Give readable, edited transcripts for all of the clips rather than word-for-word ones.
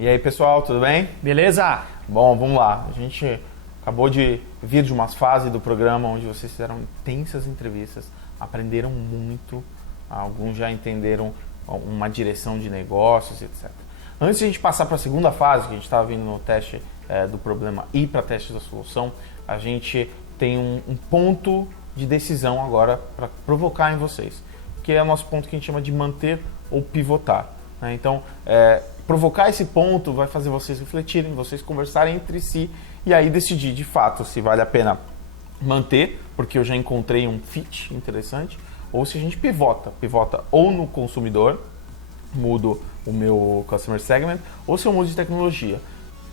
E aí, pessoal, tudo bem? Beleza? Bom, vamos lá. A gente acabou de vir de umas fases do programa onde vocês fizeram intensas entrevistas, aprenderam muito, alguns já entenderam uma direção de negócios, etc. Antes de a gente passar para a segunda fase, que a gente estava vindo no teste do problema e para teste da solução, a gente tem um ponto de decisão agora para provocar em vocês, que é o nosso ponto que a gente chama de manter ou pivotar. Né? Então, provocar esse ponto vai fazer vocês refletirem, vocês conversarem entre si e aí decidir de fato se vale a pena manter, porque eu já encontrei um fit interessante, ou se a gente pivota ou no consumidor, mudo o meu customer segment, ou se eu mudo de tecnologia.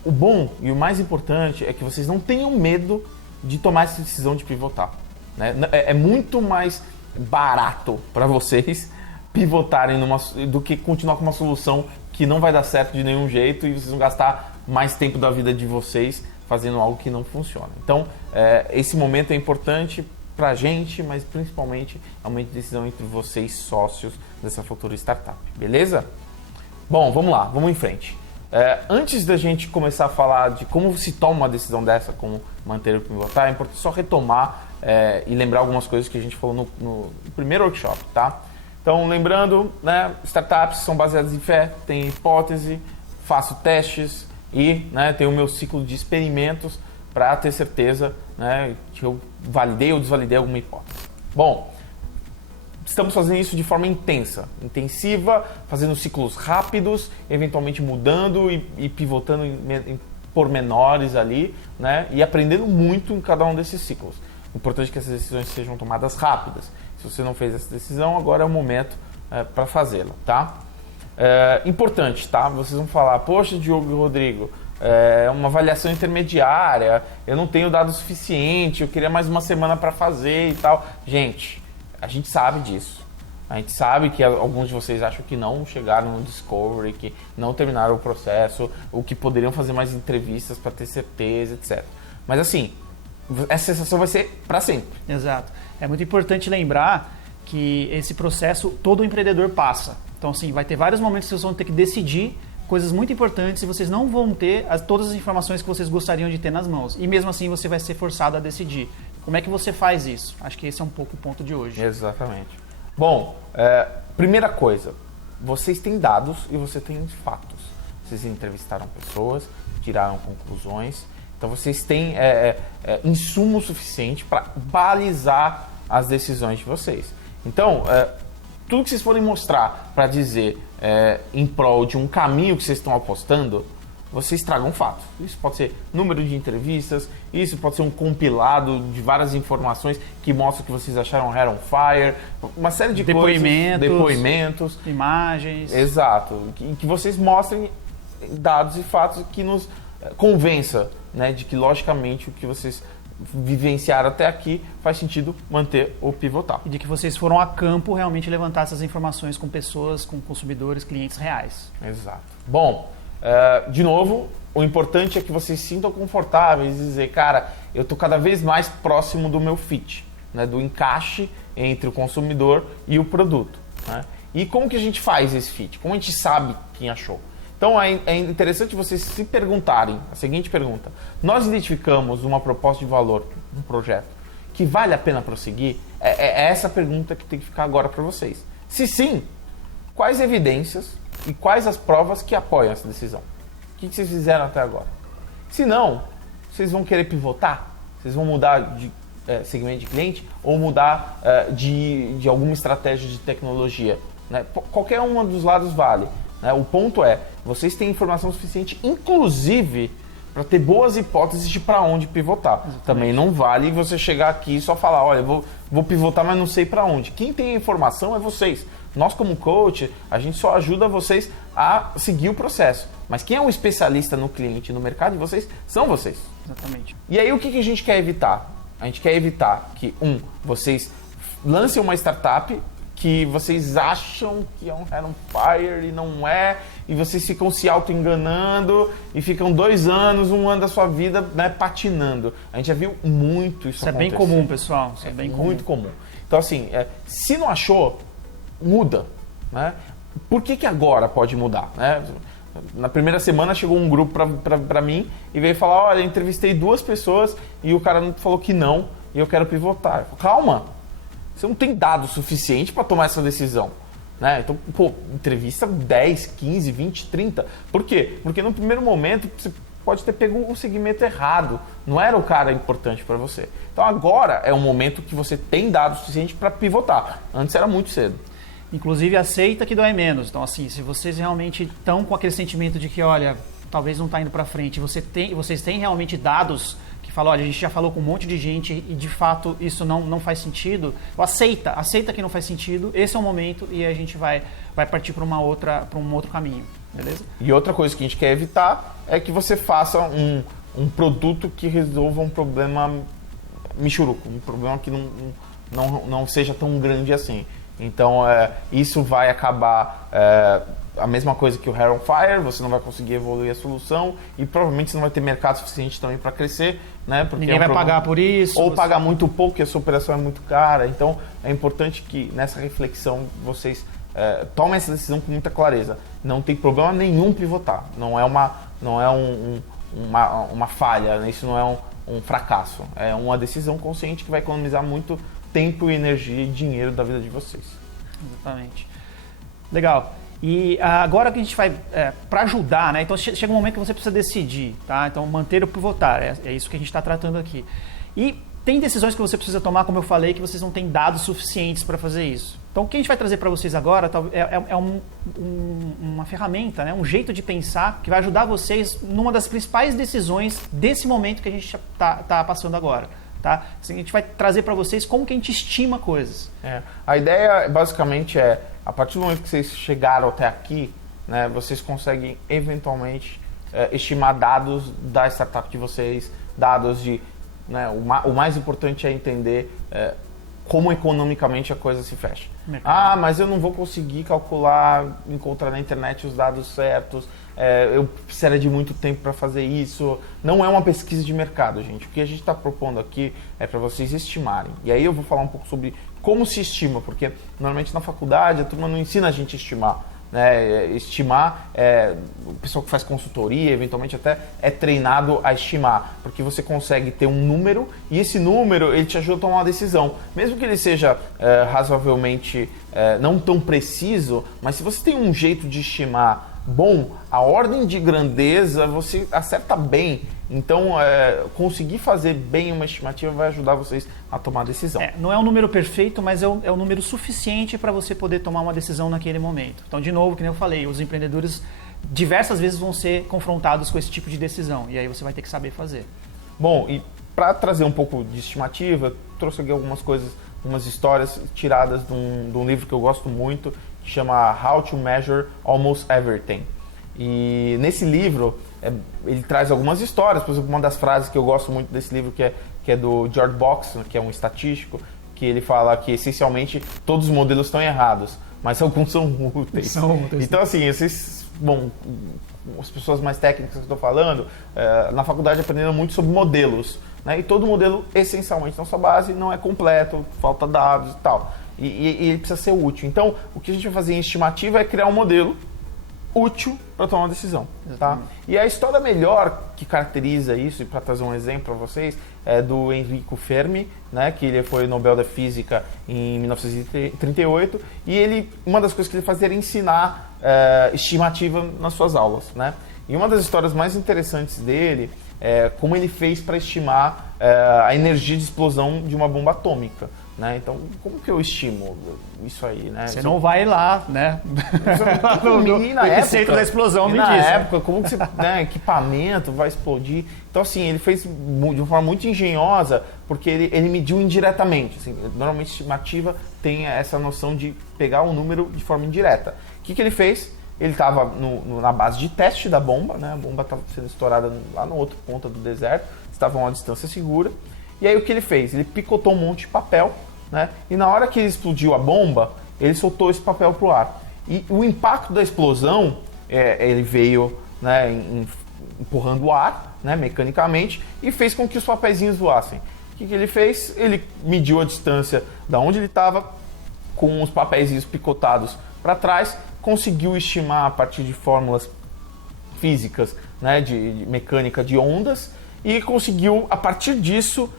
O bom e o mais importante é que vocês não tenham medo de tomar essa decisão de pivotar. Né? É muito mais barato para vocês pivotarem do que continuar com uma solução que não vai dar certo de nenhum jeito e vocês vão gastar mais tempo da vida de vocês fazendo algo que não funciona. Então, esse momento é importante para a gente, mas principalmente é um momento de decisão entre vocês, sócios dessa futura startup. Beleza? Bom, vamos lá, vamos em frente. Antes da gente começar a falar de como se toma uma decisão dessa, como manter ou pivotar, é importante só retomar e lembrar algumas coisas que a gente falou no primeiro workshop, tá? Então, lembrando, né, startups são baseadas em fé, tem hipótese, faço testes e tenho o meu ciclo de experimentos para ter certeza, né, que eu validei ou desvalidei alguma hipótese. Bom, estamos fazendo isso de forma intensiva, fazendo ciclos rápidos, eventualmente mudando e pivotando em pormenores ali, né, e aprendendo muito em cada um desses ciclos. Importante que essas decisões sejam tomadas rápidas. Se você não fez essa decisão, agora é o momento para fazê-la, tá? Importante, tá? Vocês vão falar, poxa, Diogo e Rodrigo, é uma avaliação intermediária, eu não tenho dado o suficiente, eu queria mais uma semana para fazer e tal. Gente, a gente sabe disso. A gente sabe que alguns de vocês acham que não chegaram no Discovery, que não terminaram o processo, ou que poderiam fazer mais entrevistas para ter certeza, etc. Mas assim, essa sensação vai ser para sempre. Exato. É muito importante lembrar que esse processo todo empreendedor passa. Então, assim, vai ter vários momentos que vocês vão ter que decidir coisas muito importantes e vocês não vão ter todas as informações que vocês gostariam de ter nas mãos. E mesmo assim você vai ser forçado a decidir. Como é que você faz isso? Acho que esse é um pouco o ponto de hoje. Exatamente. Bom, primeira coisa, vocês têm dados e você tem fatos. Vocês entrevistaram pessoas, tiraram conclusões. Então vocês têm insumo suficiente para balizar as decisões de vocês. Então, tudo que vocês forem mostrar para dizer em prol de um caminho que vocês estão apostando, vocês tragam fatos. Isso pode ser número de entrevistas, isso pode ser um compilado de várias informações que mostram que vocês acharam Hair on Fire, uma série de depoimentos, imagens. Exato. Que vocês mostrem dados e fatos que nos convença, né, de que logicamente o que vocês vivenciaram até aqui faz sentido manter ou pivotar. E de que vocês foram a campo realmente levantar essas informações com pessoas, com consumidores, clientes reais. Exato. Bom, de novo, o importante é que vocês se sintam confortáveis e dizer, cara, eu estou cada vez mais próximo do meu fit, né, do encaixe entre o consumidor e o produto. Né? E como que a gente faz esse fit? Como a gente sabe quem achou? Então é interessante vocês se perguntarem a seguinte pergunta: nós identificamos uma proposta de valor, um projeto, que vale a pena prosseguir? É essa pergunta que tem que ficar agora para vocês. Se sim, quais evidências e quais as provas que apoiam essa decisão? O que vocês fizeram até agora? Se não, vocês vão querer pivotar? Vocês vão mudar de segmento de cliente ou mudar de alguma estratégia de tecnologia? Né? Qualquer um dos lados vale. O ponto é, vocês têm informação suficiente, inclusive, para ter boas hipóteses de para onde pivotar. Exatamente. Também não vale você chegar aqui e só falar, olha, vou pivotar, mas não sei para onde. Quem tem a informação é vocês. Nós, como coach, a gente só ajuda vocês a seguir o processo. Mas quem é um especialista no cliente, no mercado de vocês, são vocês. Exatamente. E aí, o que a gente quer evitar? A gente quer evitar que, vocês lancem uma startup que vocês acham que é um Hair on Fire e não é, e vocês ficam se auto-enganando e ficam 2 anos, 1 ano da sua vida, né, patinando. A gente já viu muito isso acontecer. Isso é bem comum, pessoal. Isso é bem muito comum. Então, assim, se não achou, muda. Né? Por que agora pode mudar? Né? Na primeira semana chegou um grupo pra mim e veio falar, olha, eu entrevistei 2 pessoas e o cara falou que não e eu quero pivotar. Eu falei, calma, você não tem dado suficiente para tomar essa decisão. Né? Então, entrevista 10, 15, 20, 30. Por quê? Porque no primeiro momento você pode ter pego o segmento errado. Não era o cara importante para você. Então agora é um momento que você tem dado suficiente para pivotar. Antes era muito cedo. Inclusive, aceita que dói menos. Então, assim, se vocês realmente estão com aquele sentimento de que, olha, talvez não está indo para frente, vocês têm realmente dados que falam, olha, a gente já falou com um monte de gente e, de fato, isso não faz sentido, aceita que não faz sentido, esse é o momento e a gente vai partir para um outro caminho, beleza? E outra coisa que a gente quer evitar é que você faça um produto que resolva um problema michuruco, um problema que não seja tão grande assim. Então, isso vai acabar a mesma coisa que o Hair on Fire, você não vai conseguir evoluir a solução e provavelmente você não vai ter mercado suficiente também para crescer. Né? Porque ninguém vai pagar por isso. Ou pagar muito pouco, porque a sua operação é muito cara. Então, é importante que nessa reflexão vocês tomem essa decisão com muita clareza. Não tem problema nenhum pivotar. Não é uma falha, né? Isso não é um fracasso. É uma decisão consciente que vai economizar muito tempo, energia e dinheiro da vida de vocês. Exatamente. Legal. E agora que a gente vai, para ajudar, né? Então chega um momento que você precisa decidir, tá? Então manter ou pivotar, é isso que a gente está tratando aqui. E tem decisões que você precisa tomar, como eu falei, que vocês não têm dados suficientes para fazer isso. Então o que a gente vai trazer para vocês agora é uma ferramenta, né? Um jeito de pensar que vai ajudar vocês numa das principais decisões desse momento que a gente está passando agora. Tá? Assim, a gente vai trazer para vocês como que a gente estima coisas. A ideia basicamente a partir do momento que vocês chegaram até aqui, né, vocês conseguem eventualmente estimar dados da startup de vocês, dados de... Né, o mais importante é entender como economicamente a coisa se fecha. Mas eu não vou conseguir encontrar na internet os dados certos, eu precisaria de muito tempo para fazer isso. Não é uma pesquisa de mercado, gente. O que a gente está propondo aqui é para vocês estimarem. E aí eu vou falar um pouco sobre como se estima, porque normalmente na faculdade a turma não ensina a gente a estimar. Né? Estimar, o pessoal que faz consultoria, eventualmente até é treinado a estimar, porque você consegue ter um número e esse número ele te ajuda a tomar uma decisão, mesmo que ele seja razoavelmente não tão preciso, mas se você tem um jeito de estimar bom, a ordem de grandeza você acerta bem. Então, conseguir fazer bem uma estimativa vai ajudar vocês a tomar a decisão. Não é um número perfeito, mas é um número suficiente para você poder tomar uma decisão naquele momento. Então, de novo, que nem eu falei, os empreendedores diversas vezes vão ser confrontados com esse tipo de decisão. E aí você vai ter que saber fazer. Bom, e para trazer um pouco de estimativa, trouxe aqui algumas coisas, algumas histórias tiradas de um livro que eu gosto muito, que chama How to Measure Almost Everything. E nesse livro, ele traz algumas histórias. Por exemplo, uma das frases que eu gosto muito desse livro, que é do George Box, que é um estatístico, que ele fala que essencialmente todos os modelos estão errados, mas alguns são úteis. Então, assim, as pessoas mais técnicas que eu estou falando, na faculdade aprenderam muito sobre modelos, né? E todo modelo, essencialmente, na sua base, não é completo, falta dados e tal. E ele precisa ser útil. Então, o que a gente vai fazer em estimativa é criar um modelo útil para tomar uma decisão. Tá? E a história melhor que caracteriza isso, e para trazer um exemplo para vocês, é do Enrico Fermi, né, que ele foi Nobel da Física em 1938, e uma das coisas que ele fazia era ensinar estimativa nas suas aulas. Né? E uma das histórias mais interessantes dele é como ele fez para estimar a energia de explosão de uma bomba atômica. Né? Então, como que eu estimo isso aí? Né? Você não vai lá, né? No centro da explosão, me diz. Na época, como que você, equipamento vai explodir? Então, assim, ele fez de uma forma muito engenhosa, porque ele mediu indiretamente. Assim, normalmente, a estimativa tem essa noção de pegar um número de forma indireta. O que ele fez? Ele estava na base de teste da bomba, né? A bomba estava sendo estourada lá na outra ponta do deserto, estava a uma distância segura. E aí o que ele fez? Ele picotou um monte de papel, né? E na hora que ele explodiu a bomba, ele soltou esse papel para o ar. E o impacto da explosão, ele veio, né, empurrando o ar, né, mecanicamente, e fez com que os papeizinhos voassem. O que ele fez? Ele mediu a distância da onde ele estava, com os papeizinhos picotados para trás, conseguiu estimar a partir de fórmulas físicas, né, de mecânica de ondas, e conseguiu, a partir disso,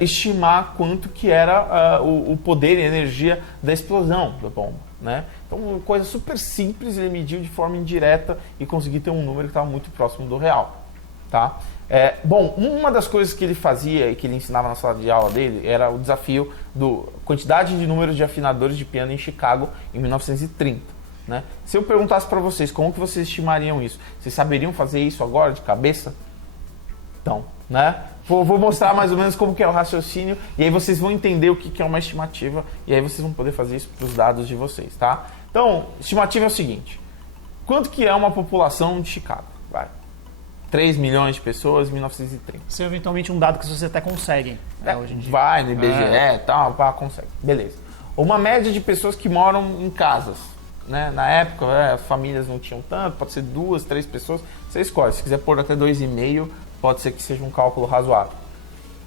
estimar quanto que era o poder e a energia da explosão da bomba, né? Então, uma coisa super simples, ele mediu de forma indireta e conseguiu ter um número que estava muito próximo do real, tá? Bom, uma das coisas que ele fazia e que ele ensinava na sala de aula dele era o desafio do quantidade de números de afinadores de piano em Chicago em 1930, né? Se eu perguntasse para vocês como que vocês estimariam isso, vocês saberiam fazer isso agora de cabeça? Então, né? Vou mostrar mais ou menos como que é o raciocínio e aí vocês vão entender o que é uma estimativa e aí vocês vão poder fazer isso para os dados de vocês, tá? Então, estimativa é o seguinte: quanto que é uma população de Chicago? Vai. 3 milhões de pessoas em 1930. Isso é eventualmente um dado que vocês até conseguem hoje em dia. Vai no IBGE e tal, consegue. Beleza. Uma média de pessoas que moram em casas, né? Na época, as famílias não tinham tanto, pode ser 2, 3 pessoas, você escolhe. Se quiser pôr até 2,5, pode ser que seja um cálculo razoável.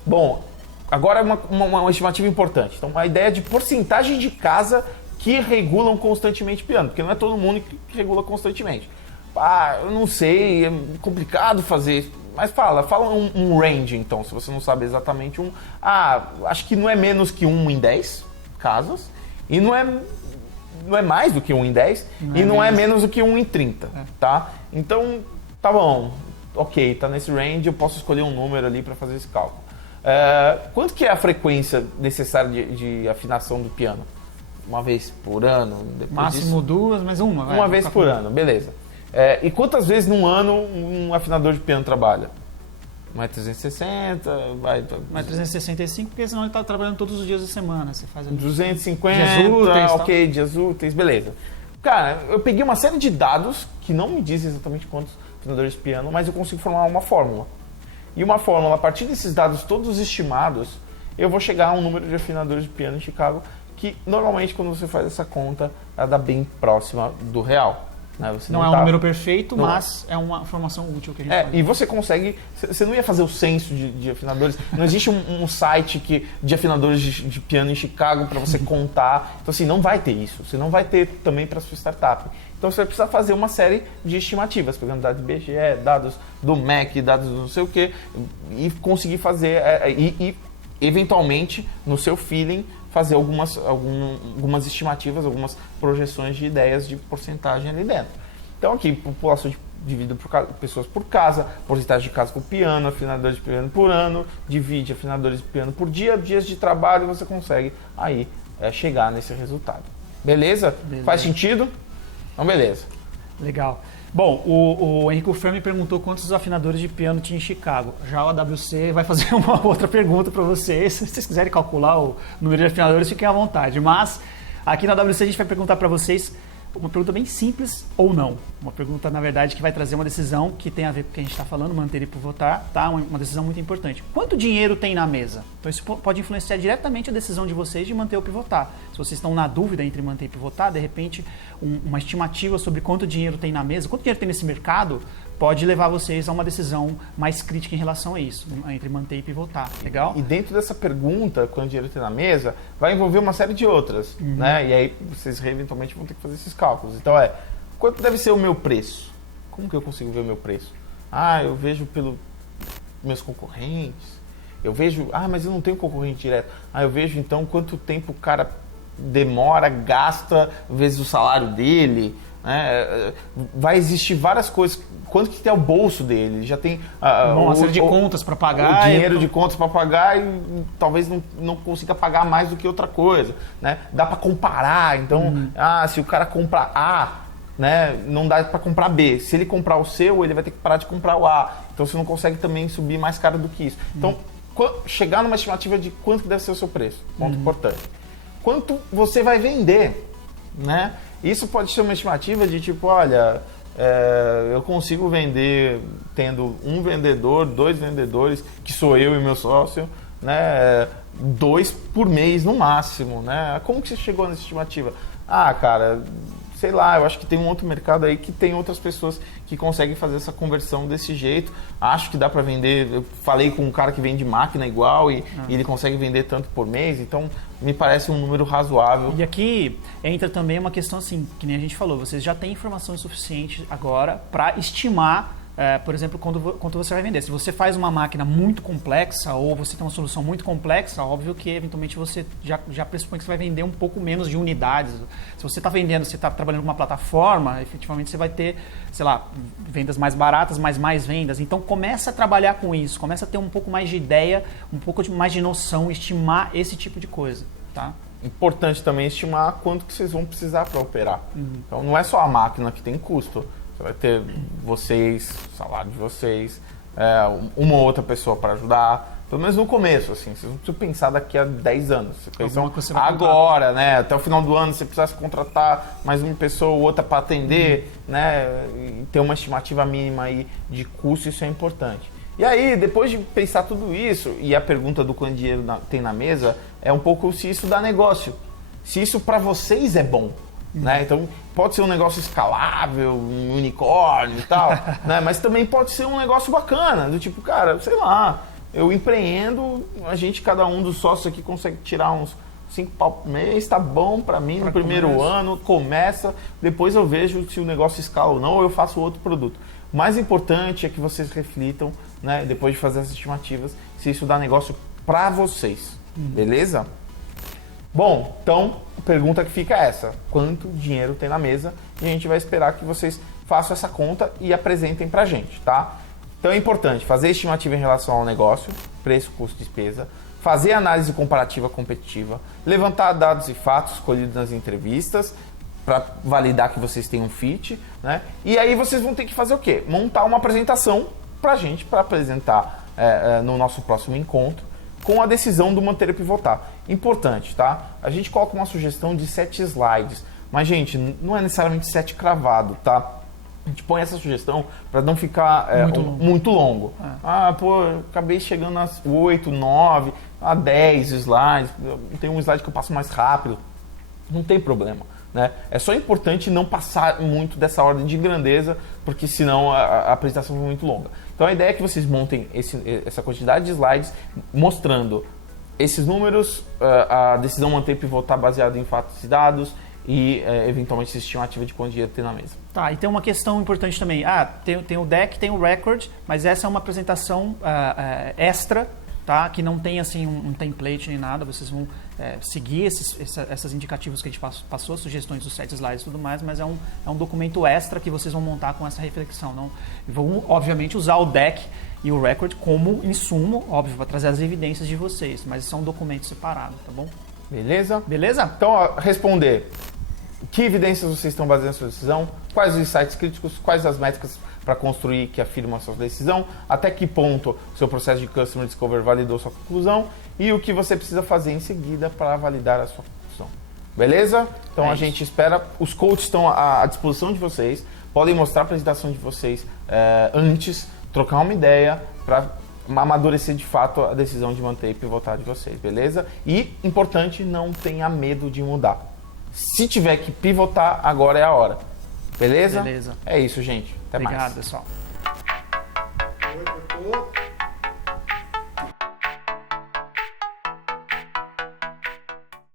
Bom, agora uma estimativa importante. Então, a ideia de porcentagem de casa que regulam constantemente piano, porque não é todo mundo que regula constantemente. Eu não sei, é complicado fazer, mas fala um range, então, se você não sabe exatamente acho que não é menos que 1 em 10 casas, e não é mais do que 1 em 10, e não é menos do que 1 em 30, tá? Então, tá bom, ok, tá nesse range, eu posso escolher um número ali para fazer esse cálculo. Quanto que é a frequência necessária de afinação do piano? Uma vez por ano? Máximo 2, mas uma. Uma vez por ano, beleza. E quantas vezes num ano um afinador de piano trabalha? Não é 360, vai... Não é 365, porque senão ele está trabalhando todos os dias da semana. Você faz 250, dias úteis, ok, dias úteis, beleza. Cara, eu peguei uma série de dados que não me dizem exatamente quantos afinadores de piano, mas eu consigo formar uma fórmula. E uma fórmula, a partir desses dados todos estimados, eu vou chegar a um número de afinadores de piano em Chicago que, normalmente, quando você faz essa conta, ela dá bem próxima do real. Né? Não é um número perfeito, mas é uma informação útil que a gente faz. E você consegue... Você não ia fazer o censo de afinadores. Não existe um site de afinadores de piano em Chicago para você contar. Então, assim, não vai ter isso. Você não vai ter também para sua startup. Então, você vai precisar fazer uma série de estimativas, pegando dados do IBGE, dados do MEC, dados do não sei o quê, e conseguir fazer... eventualmente, no seu feeling, fazer algumas estimativas, algumas projeções de ideias de porcentagem ali dentro. Então aqui, população dividida por pessoas por casa, porcentagem de casa com piano, afinadores de piano por ano, divide afinadores de piano por dia, dias de trabalho, você consegue aí chegar nesse resultado. Beleza? Faz sentido? Então beleza. Legal. Bom, o Henrico Fer me perguntou quantos afinadores de piano tinha em Chicago. Já o AWC vai fazer uma outra pergunta para vocês. Se vocês quiserem calcular o número de afinadores, fiquem à vontade. Mas aqui na AWC a gente vai perguntar para vocês uma pergunta bem simples ou não. Uma pergunta, na verdade, que vai trazer uma decisão que tem a ver com o que a gente está falando, manter e pivotar, tá? Uma decisão muito importante. Quanto dinheiro tem na mesa? Então isso pode influenciar diretamente a decisão de vocês de manter ou pivotar. Se vocês estão na dúvida entre manter e pivotar, de repente uma estimativa sobre quanto dinheiro tem na mesa, quanto dinheiro tem nesse mercado, pode levar vocês a uma decisão mais crítica em relação a isso, entre manter e pivotar. Legal? E dentro dessa pergunta, quanto dinheiro tem na mesa, vai envolver uma série de outras, né? E aí vocês eventualmente vão ter que fazer esses cálculos. Então quanto deve ser o meu preço? Como que eu consigo ver o meu preço? Eu vejo pelos meus concorrentes. Eu vejo, mas eu não tenho concorrente direto. Eu vejo então quanto tempo o cara demora, gasta, vezes o salário dele. Vai existir várias coisas. Quanto que tem o bolso dele? Já tem uma série de contas para pagar. O dinheiro de contas para pagar e talvez não consiga pagar mais do que outra coisa. Né? Dá para comparar. Então, se o cara compra A, né, não dá para comprar B. Se ele comprar o C, ele vai ter que parar de comprar o A. Então, você não consegue também subir mais caro do que isso. Então, chegar numa estimativa de quanto que deve ser o seu preço. Ponto importante. Quanto você vai vender, né? Isso pode ser uma estimativa de tipo, olha, eu consigo vender tendo um vendedor, 2 vendedores, que sou eu e meu sócio, né? 2 por mês no máximo, né? Como que você chegou nessa estimativa? Cara, sei lá, eu acho que tem um outro mercado aí que tem outras pessoas que conseguem fazer essa conversão desse jeito. Acho que dá para vender. Eu falei com um cara que vende máquina igual e ele consegue vender tanto por mês, então me parece um número razoável. E aqui entra também uma questão assim, que nem a gente falou, vocês já têm informação suficiente agora para estimar por exemplo, quando você vai vender. Se você faz uma máquina muito complexa ou você tem uma solução muito complexa, óbvio que eventualmente você já pressupõe que você vai vender um pouco menos de unidades. Se você está vendendo, você está trabalhando com uma plataforma, efetivamente você vai ter, sei lá, vendas mais baratas, mas mais vendas. Então começa a trabalhar com isso, começa a ter um pouco mais de ideia, um pouco mais de noção, estimar esse tipo de coisa, tá? Importante também estimar quanto que vocês vão precisar para operar. Então não é só a máquina que tem custo. Você vai ter vocês, o salário de vocês, uma ou outra pessoa para ajudar. Pelo menos no começo, assim. Vocês não precisam pensar daqui a 10 anos. Você pensa agora, né? Até o final do ano, você precisasse contratar mais uma pessoa ou outra para atender, né? E ter uma estimativa mínima aí de custo, isso é importante. E aí, depois de pensar tudo isso, e a pergunta do quanto dinheiro tem na mesa, é um pouco se isso dá negócio. Se isso para vocês é bom. Né? Então, pode ser um negócio escalável, um unicórnio e tal, né? Mas também pode ser um negócio bacana, do tipo, cara, sei lá, eu empreendo, cada um dos sócios aqui consegue tirar uns 5 pau por mês, tá bom para mim no primeiro ano, começa, depois eu vejo se o negócio escala ou não, ou eu faço outro produto. O mais importante é que vocês reflitam, né, depois de fazer as estimativas, se isso dá negócio para vocês, beleza? Bom, então a pergunta que fica é essa: quanto dinheiro tem na mesa? E a gente vai esperar que vocês façam essa conta e apresentem pra gente, tá? Então é importante fazer estimativa em relação ao negócio, preço, custo, despesa, fazer análise comparativa competitiva, levantar dados e fatos colhidos nas entrevistas para validar que vocês têm um fit, né? E aí vocês vão ter que fazer o quê? Montar uma apresentação pra gente, para apresentar no nosso próximo encontro, com a decisão do manter e pivotar. Importante, tá? A gente coloca uma sugestão de 7 slides, mas, gente, não é necessariamente 7 cravado, tá? A gente põe essa sugestão para não ficar muito longo. Eu acabei chegando às 8, 9, a 10 slides, tem um slide que eu passo mais rápido, não tem problema. Né? É só importante não passar muito dessa ordem de grandeza, porque senão a apresentação é muito longa. Então a ideia é que vocês montem essa quantidade de slides mostrando esses números, a decisão manter e pivotar baseada em fatos e dados e eventualmente essa estimativa de quanto dinheiro tem na mesa. Tá, e tem uma questão importante também. Tem o deck, tem o record, mas essa é uma apresentação extra, tá? Que não tem assim um template nem nada. Vocês vão seguir essas indicativas que a gente passou, sugestões dos 7 slides e tudo mais, mas é um documento extra que vocês vão montar com essa reflexão. Não vão, obviamente, usar o deck e o record como insumo, óbvio, para trazer as evidências de vocês, mas são documentos separados, tá bom? Beleza? Beleza? Então, responder. Que evidências vocês estão baseando a sua decisão? Quais os insights críticos? Quais as métricas para construir que afirmam a sua decisão? Até que ponto o seu processo de Customer Discovery validou sua conclusão? E o que você precisa fazer em seguida para validar a sua conclusão? Beleza? Então a gente espera. Os coaches estão à disposição de vocês. Podem mostrar a apresentação de vocês antes, trocar uma ideia para amadurecer de fato a decisão de manter e pivotar de vocês. Beleza? E, importante, não tenha medo de mudar. Se tiver que pivotar, agora é a hora. Beleza? Beleza. É isso, gente. Até mais. Obrigado, pessoal.